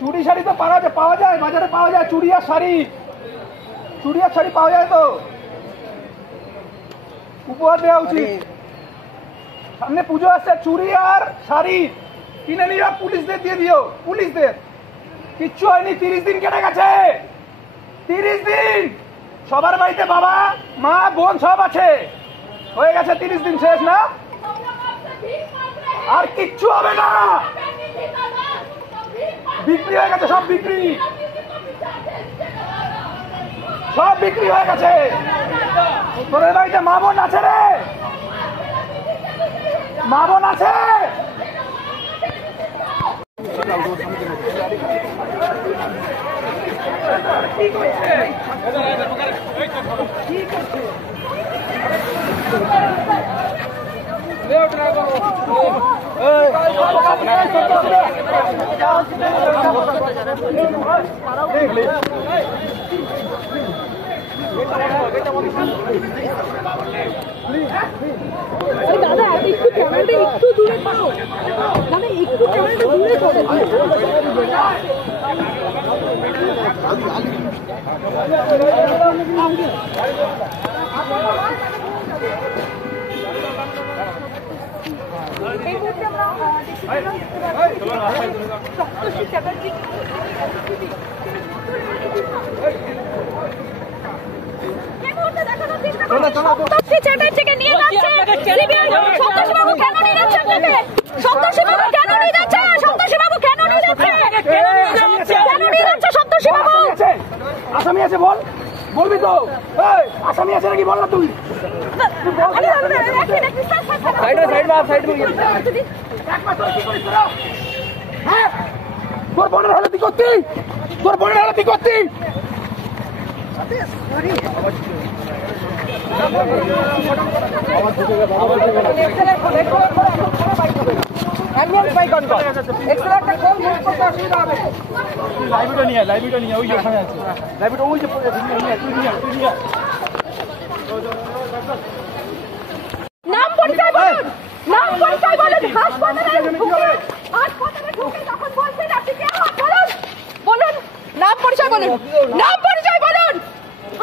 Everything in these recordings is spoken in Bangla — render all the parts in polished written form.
চুড়ি শাড়ি তো পাওয়া যায়, বাজারে পাওয়া যায়, চুড়ি আর শাড়ি পাওয়া যায় তো, উপহার দেওয়া উচিত। সামনে পুজো আসছে, চুড়ি আর শাড়ি কিনে নিয়ে পুলিশদের দিয়ে দিও, পুলিশদের। কিচ্ছু হয়নি, 30 দিন কেটে গেছে, 30 দিন। সবার বাড়িতে বাবা মা বোন সব আছে, হয়ে গেছে 30 দিন শেষ না, আর কিচ্ছু হবে না। বিক্রি হয়ে গেছে, সব বিক্রি হয়ে গেছে। তোদের বাড়িতে মা বোন আছে রে, মা বোন আছে? দাদা একটু ক্যামেরাটা একটু দূরে করো, দাদা একটু ক্যামেরাটা দূরে করো। এই মুহূর্তে আমরা সপ্তর্ষি চ্যাটার্জি চ্যাটার্জিকে নিয়ে যাচ্ছে সিবিআই। সপ্তর্ষি বাবু কেন নিয়ে যাচ্ছে আপনাকে? সপ্তর্ষি বাবু কেন নিয়ে যাচ্ছে? সপ্তর্ষি বাবু কেন নিয়ে যাচ্ছে? কেন নিয়ে যাচ্ছে সপ্তর্ষি বাবু? আসামি আছে বল, বলবি তো? আসামি আছে নাকি বল না তুই। তোর বোনের হালতি করতি, তোর বোনের হালতি করতি। লাইব্রেরিটা নিয়ে ওই যে ওখানে আছে, লাইব্রেরিটা ওই যে নাম পরিচয় বলুন, নাম পরিচয় বলুন। হাসপাতালে ঢুকে তখন বলছেন আপনি কে? বলুন, বলুন নাম পরিচয় বলুন, নাম পরিচয় বলুন।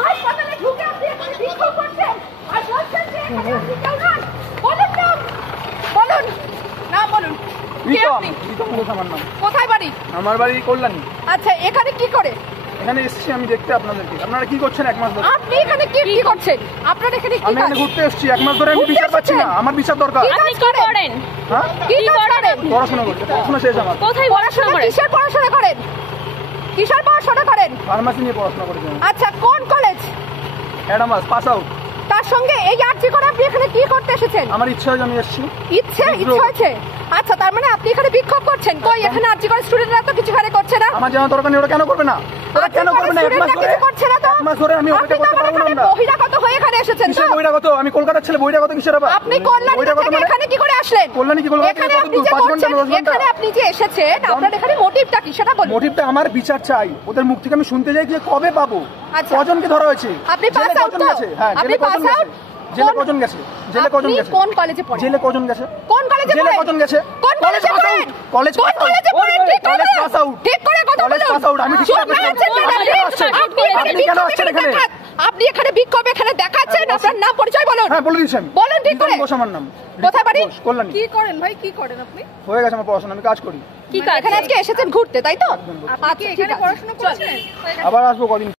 হাসপাতালে ঢুকে আপনি এখানে বিক্ষোভ করছেন আর বলছেন যে এখানে আপনি কেউ নন। বলুন নাম, বলুন নাম বলুন। কে আপনি? আমার নাম। কোথায় বাড়ি? আমার বাড়ি কল্যাণী। আচ্ছা, এখানে কি করে? এখানে এসেছি আমি দেখতে আপনাদেরকে। আপনারা কি করছেন 1 মাস ধরে? আপনি এখানে কি করছেন? আপনারা এখানে কি? আমি এখানে ঘুরতে এসেছি 1 মাস ধরে, আমি বিচার পাচ্ছি না, আমার বিচার দরকার। আপনি কি করেন? হ্যাঁ, কি করেন? পড়াশোনা করছি, পড়াশোনা শেষ আমার। কোথায় পড়াশোনা করেন? কিসের পড়াশোনা করেন? কিসের পড়াশোনা করেন? ফার্মাসি নিয়ে পড়াশোনা করেছি। আচ্ছা, কোন কলেজ? Adamas pass out. তার সঙ্গে এই আর্জি করে আপনি এখানে কি করতে এসেছেন? আমার ইচ্ছা হয়েছে আমি এসেছি। ইচ্ছে হয়েছে? আচ্ছা, তার মানে আপনি এখানে বিক্ষোভ করছেন। কই এখানে আর্জি করে স্টুডেন্টরা তো কিছু এখানে করছে না। আমার জানা দরকার নেই, ওরা কেন করবে না? ওরা কেন করবে না? 1 মাস ধরে করছে না তো। 1 মাস ধরে আমি ওইটা করতে পারবো না। বহিরাগত হয়ে এখানে এসেছেন তো? কিসের বহিরাগত? আমি কলকাতার ছেলে, বহিরাগত কিসের আবার? আপনি কল্যাণী থেকে এখানে কি করে আসলেন? কল্যাণী কি করব? এখানে আপনি যে করছেন, এখানে আপনি যে এসেছেন, আপনার এখানে মোটিভটা কি সেটা বলুন। মোটিভটা আমার বিচার চাই। ওদের মুখ থেকে আমি শুনতে চাই যে কবে পাবো, কজনকে ধরা হয়েছে। আপনি পাস আউট তো? হ্যাঁ, আপনি পাস আউট? জেলে কজন গেছে? জেলে কজন গেছে? কোন কলেজে পড়েন? জেলে কজন গেছে? কোন কলেজে পড়েন? জেলে কজন গেছে? কোন কলেজে পড়েন? কলেজ কোন কলেজে পড়েন? College pass out. ঠিক করে কথা বলুন। College pass out. আমি ঠিক করে আপনি কেন আসছেন এখানে? আপনি এখানে বিক্ষোভ এখানে দেখাচ্ছেন, আপনার নাম পরিচয় বলুন। হ্যাঁ, বলে দিচ্ছি আমি। বলুন ঠিক করে। ঘোষ আমার নাম। কোথায় বাড়ি? কল্যাণী। কি করেন ভাই, কি করেন আপনি? হয়ে গেছে আমার পড়াশোনা, আমি কাজ করি। কি কাজ? এখানে আজকে এসেছেন ঘুরতে, তাই তো? আপনি এখানে পড়াশোনা করছেন? আবার আসবো কদিন।